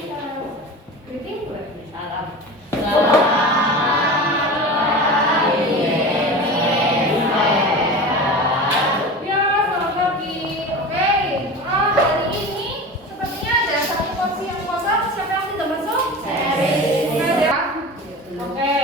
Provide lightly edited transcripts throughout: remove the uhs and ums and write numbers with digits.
Greeting. Salam. Ya, selamat pagi. Oke, hari ini sepertinya ada satu porsi yang kosong. Siapa yang tidak masuk? Oke, ya. Oke.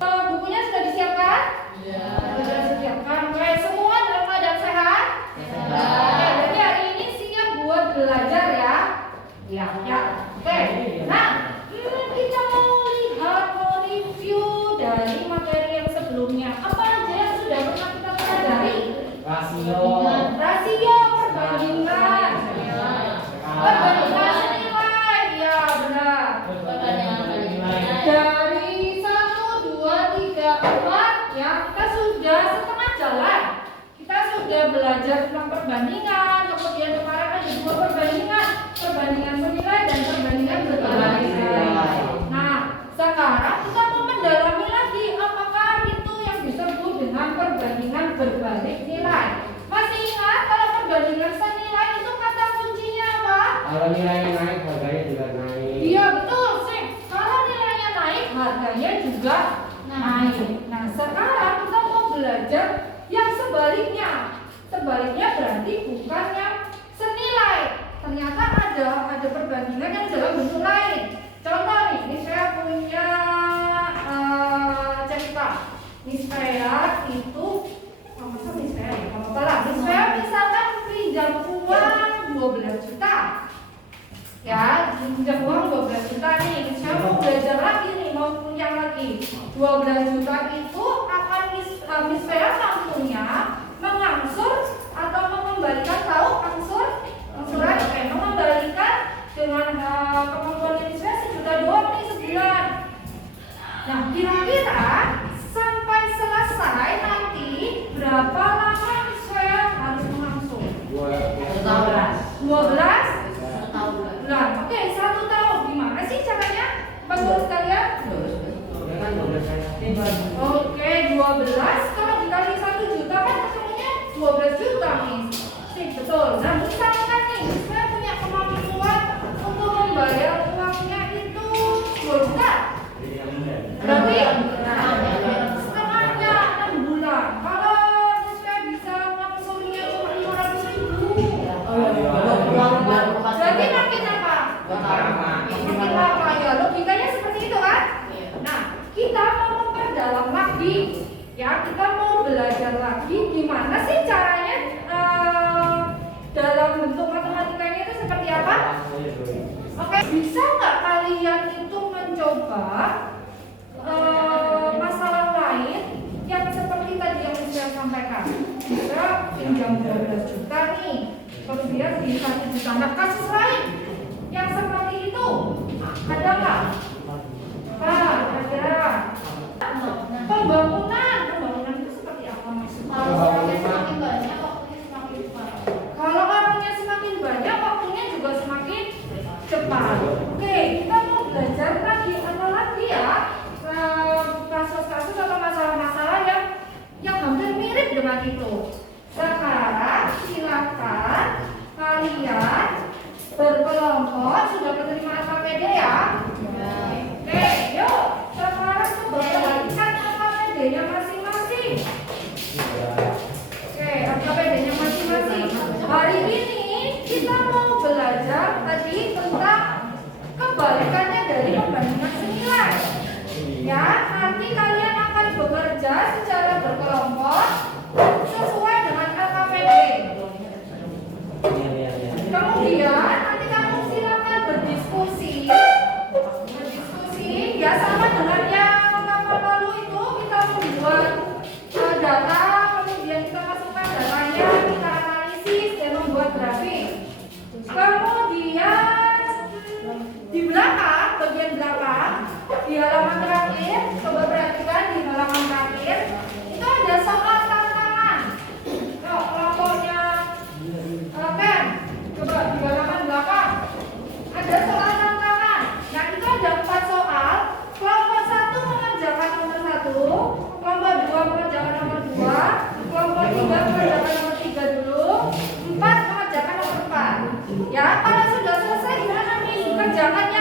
Bukunya sudah disiapkan? Sudah disiapkan. Oke, semua dalam keadaan sehat? Oke, berarti hari ini siap buat belajar ya? Ya. Oke. Nah, kita mau review dari materi yang sebelumnya. Apa aja yang sudah pernah kita pelajari? Rasio, perbandingan senilai, ya benar. Dari 1, 2, 3, 4 ya, kita sudah setengah jalan. Kita sudah belajar tentang perbandingan. Kemudian kemarin ada 2 perbandingan senilai dan perbandingan berbalik nilai. Nah, sekarang kita mau mendalami lagi apakah itu yang disebut dengan perbandingan berbalik nilai. Masih ingat kalau perbandingan senilai itu kata kuncinya apa? kalau nilainya naik, harganya juga naik. Iya betul sih. Kalau nilainya naik, harganya juga naik. Nah sekarang kita mau belajar yang sebaliknya. Sebaliknya berarti bukan yang senilai. Ternyata ada perbandingan yang dalam bentuk lain. Contoh nih, ini saya punya cerita. Ini saya itu masa nih saya ya, apa lah. Ini saya misalkan pinjam uang 12 juta. Ya, pinjam uang 12 juta nih. Saya mau belajar lagi nih, mau kuliah lagi. 12 juta itu akan saya mampunya mengangsur atau mengembalikan, tahu angsur? Angsuran, oke, mengembalikan dengan kemampuan ini saya 1 juta doang nih sebulan. Nah, kira-kira sampai selesai nanti berapa lama saya harus mengangsur? 12 bulan. Oke, 1 tahun. Gimana sih caranya? Menurut kalian? Oke, 12 kalau dikali 1 juta kan ketemunya 12 juta nih. Sih, betul. Nah, misalkan nih, saya punya kemampuan untuk membayar uangnya itu 2 juta. Berarti setengahnya 6 bulan. Kalau saya bisa ngangsurnya cuma 500.000. Berarti makin apa? Makin lama ya. Logikanya seperti itu kan? Nah, kita mau memperdalam lagi. Ya, kita mau belajar lagi gimana sih caranya dalam bentuk matematikanya itu seperti apa? Oke, bisa nggak kalian itu mencoba masalah lain yang seperti tadi yang saya sampaikan? Kita pinjam 12 juta nih, kemudian di 1 juta. Nah, kasus lain yang seperti itu ada nggak? Ada. Pembangunan itu seperti apa maksudnya? Kalau orangnya semakin banyak, waktunya juga semakin cepat. Oke, kita mau belajar lagi apa lagi ya? Kasus-kasus atau masalah-masalah yang hampir mirip dengan itu. Sekarang silakan kalian berkelompok. Sudah menerima AKPD ya? Oke, yuk. Sekarang coba perhatikan AKPD-nya masing-masing. Oke, AKPD-nya masing-masing. Hari ini kita mau belajar tadi tentang kebalikannya dari perbandingan senilai. Ya, nanti kalian akan bekerja secara berkelompok sesuai dengan AKPD. Kemudian nanti kamu silakan berdiskusi. Ya sama dengan yang lalu itu, kita membuat data, kemudian kita masukkan datanya, kita analisis dan membuat grafik. Kemudian di belakang, bagian belakang, di halaman terakhir, coba perhatikan di halaman terakhir, itu ada soal tantangan. Yuk, kelompoknya Ken, coba di halaman belakang ada soal tantangan. Nah, itu ada 4 soal. Kelompok 1 mengerjakan nomor 1, kelompok 2 mengerjakan nomor 2, kelompok 3 mengerjakan nomor 3 dulu, 4 mengerjakan nomor 4. Ya, kalau sudah selesai gimana nih? Kerjakannya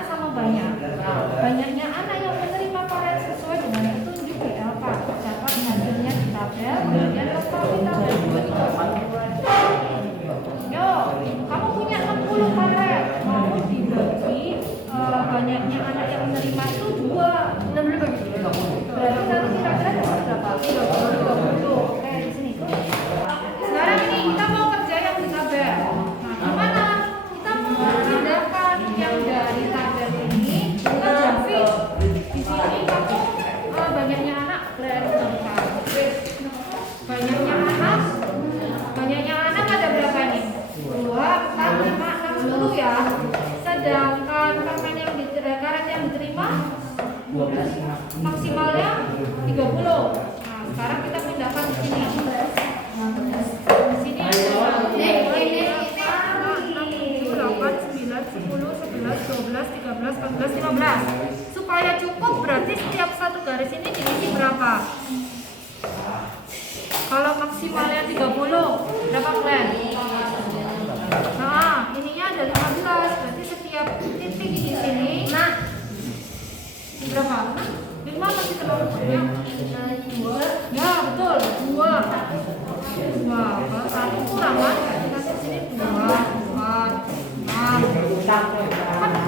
anak sama banyak. Banyaknya anak yang menerima paret sesuai dengan petunjuk di L4. Catat hasilnya di tabel, kemudian lengkapi tabel berikut. Yo, kamu punya 60 paret, mau dibagi banyaknya anak yang menerima itu 2. Berarti nanti kira-kira dapat berapa? 30. Oke, di sini. Sekarang ini kita mau kerja yang di tabel. Nah, gimana? Kita mau memindahkan yang dari tabel ini ke grafik. Di sini kamu banyaknya anak banyaknya anak ada berapa nih? 2, 4, 5, 6, 10 ya. Sedangkan karet yang diterima 12. maksimalnya 30. Nah, sekarang kita pindahkan di sini. Di sini ada 6, 7, 8, 9, 10, 11, 12, 13, 14, 15. Supaya cukup berarti setiap satu garis ini diisi berapa? Kalau maksimalnya 30, berapa kalian? Nah, ininya ada 15, berarti setiap titik di sini. Nah, berapa? 5 masih terlalu banyak. 2. Ya, betul. 2. Kalau 1 kurang kan? Berarti kasih sini 2, 4, 6. Kan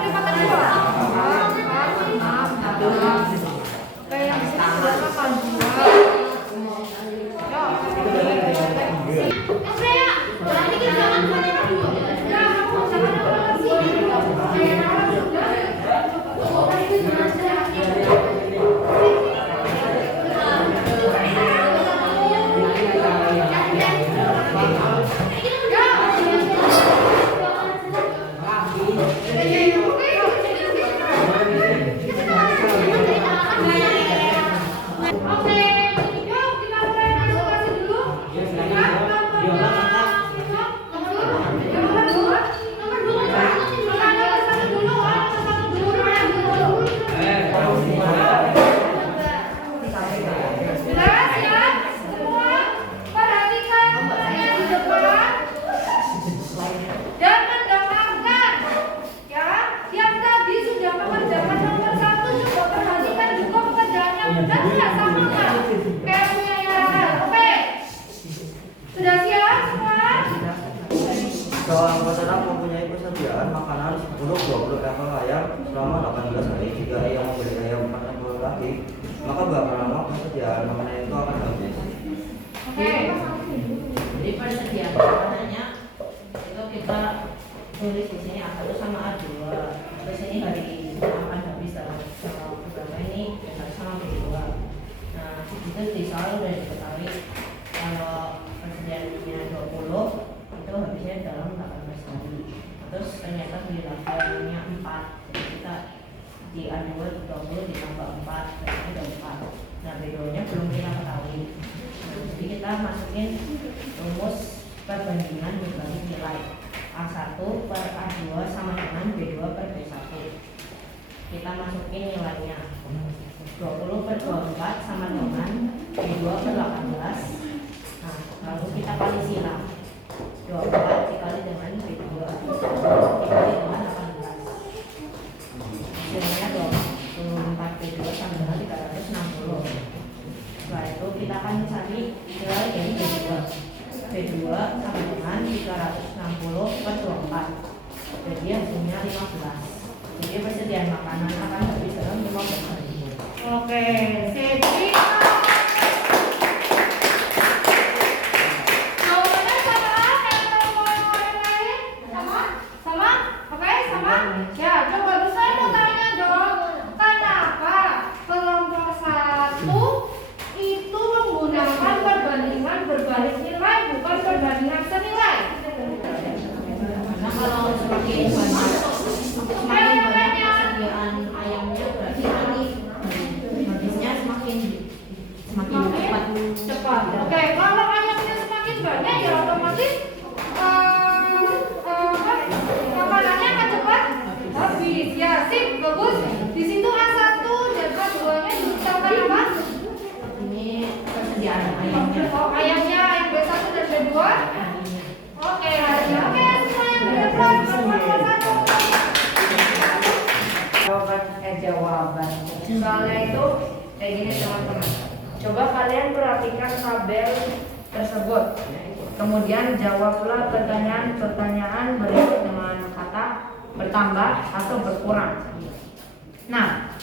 kelipatan 2. 4, 5, 6. Oke, yang di sini berapa kan? 2. Seorang peserta mempunyai persediaan makanan 10-20 ekor ayam selama 18 hari. Jika ia membeli ayam 40 lagi, maka berapa lama persediaan makanan itu akan habis? Oke. Jadi persediaan makanannya itu kita tulis di sini A1 sama A2. Terus ini hari akan habis dalam beberapa ini sama B2. Nah, itu di soal udah diketahui kalau persediaannya 20 itu habisnya dalam 18 hari. Terus ternyata di labelnya 4, jadi kita di A2 20 ditambah 4, berarti ada 4. Nah, B2 nya belum kita ketahui. Nah, jadi kita masukin rumus perbandingan berbagi nilai A1 per A2 sama dengan B2 per B1. Kita masukin nilainya 20 per 24 sama dengan B2 per 18. Nah, lalu kita kali silang 24 dikali dengan B2 dikali dengan 18. Hasilnya 24 B2 sama dengan 360. Setelah itu kita akan cari nilai dari B2. B2 sama dengan 360 per 24. Jadi hasilnya 15. Jadi persediaan makanan akan habis dalam 15 hari. Oke, jadi jawabannya sama kayak orang lain? Sama? Oke, sama? Ya, coba saya mau tanya dong, kenapa kelompok 1 itu menggunakan perbandingan berbalik nilai bukan perbandingan senilai? Karena kalau semakin banyak persediaan ayamnya berarti nanti habisnya semakin cepat. Oke, kalau ayamnya semakin banyak ya otomatis makanannya akan cepat habis. Ya, sip, bagus. Di situ A1 dan A2-nya ditambahkan apa? Ini persediaan ayamnya. Oh, ayamnya yang B1 dan B2. Oke, semua yang benar kelompok 1. jawaban. Soalnya itu kayak gini teman-teman. Coba kalian perhatikan tabel tersebut. Kemudian jawablah pertanyaan-pertanyaan berikut dengan kata bertambah atau berkurang. Nah,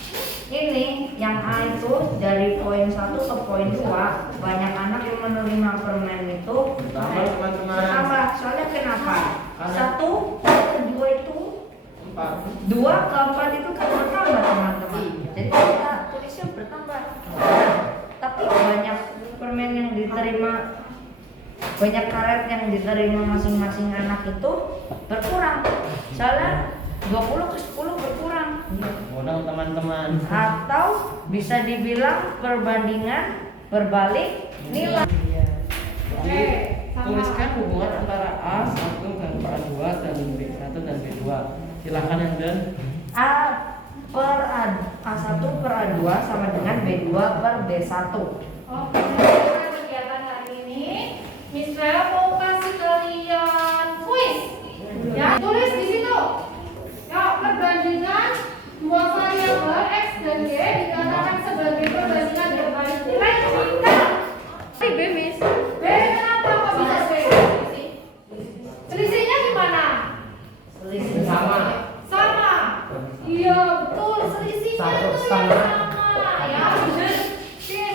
ini yang A itu dari poin 1 ke poin 2, banyak anak yang menerima permen itu bertambah. Soalnya kenapa? 1 ke 2 itu 2 ke 4 itu kan bertambah teman-teman. Jadi kita tulisnya bertambah. Tapi banyak permen yang diterima, banyak karet yang diterima masing-masing anak itu berkurang. Soalnya 20 ke 10 berkurang. Mudah teman-teman. Atau bisa dibilang perbandingan berbalik nilai. Jadi tuliskan hubungan antara A1 dan A2 dan B1 dan B2. Silakan yang dan A1 per A2 sama dengan B2 per B1. Oke, kegiatan hari ini Miss Vera mau kasih kalian kuis. Ya, tulis di situ. Ya, perbandingan dua variabel X dan Y dikatakan sebagai perbandingan berbalik nilai jika B, Miss. B kenapa kok bisa B? Selisihnya gimana? Selisih sama. Sama. Iya, betul. Selisihnya itu yang sama. Ya, oke,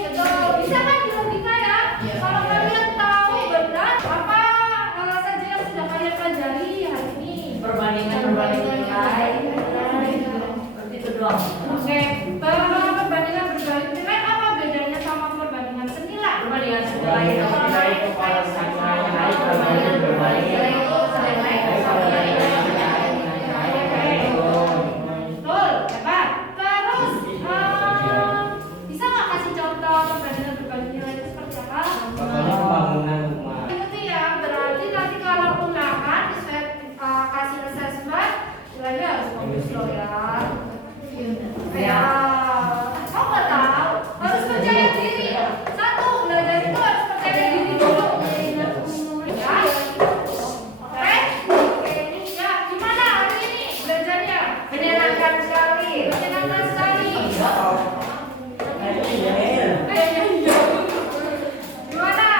betul. Bisa kan di logika ya? Kalau kalian tahu benar apa saja yang sudah kalian pelajari hari ini. perbandingan nilai. Seperti itu doang. Oke, perbandingan berbalik nilai apa bedanya sama perbandingan senilai? Perbandingan senilai itu Nilai itu kalau senilai naik, perbandingan berbalik nilai itu sering naik sama nilai. Betul, hebat. Terus, bisa nggak kasih contoh perbandingan berbalik nilai itu seperti apa? Contohnya pembangunan rumah. Itu ya, berarti nanti kalau ulangan saya kasih assessment, nilainya harus bagus loh ya. Ya, kau nggak tahu, harus percaya diri. Satu, belajar itu harus percaya diri dulu. Ya, oke? Ya, gimana hari ini belajarnya? Menyenangkan sekali. Menyenangkan sekali. Gimana?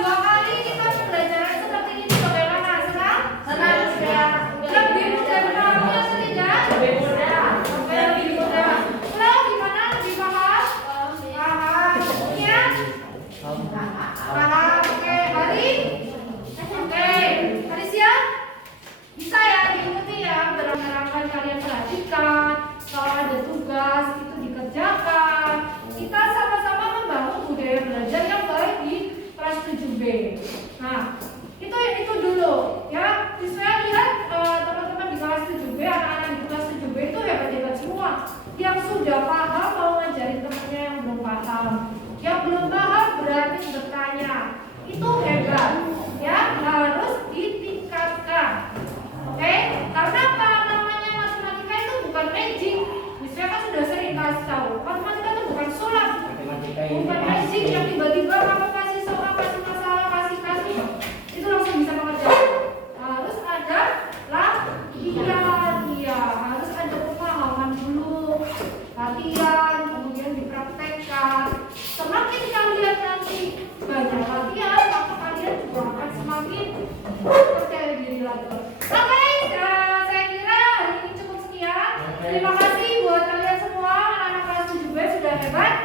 2 kali kita pembelajaran seperti ini bagaimana? Senang? Senang ya. Lebih mudah benar sehingga Lebih mudah. lebih mudah. Lo gimana? Lebih paham? Paham. Ya? Paham. Oke, hari? Oke, hari siap? Bisa ya diikuti ya. Berangkat kalian perhatikan. Kalau ada tugas itu dikerjakan. Kita sama-sama membangun budaya belajar yang baik di kelas 7B. Nah, itu dulu ya. Saya lihat teman-teman di kelas 7B, anak-anak di kelas 7B itu hebat-hebat semua. Yang sudah paham mau ngajarin temannya yang belum paham. Yang belum paham berani bertanya. Itu hebat. Ya, harus ditingkatkan. Oke? Karena apa? Namanya matematika itu bukan magic. Misalnya kan sudah sering kasih tahu. Matematika itu bukan sulap. Matematika Bukan magic yang tiba-tiba kamu kasih soal, kasih masalah, kasih itu langsung bisa mengerjakan. Harus ada latihan, ya harus ada pemahaman dulu, latihan, kemudian dipraktekkan. Semakin kalian nanti banyak latihan, maka kalian juga akan semakin percaya diri lagi. Oke, saya kira hari ini cukup sekian. Terima kasih buat kalian semua, anak-anak kelas 7B sudah hebat.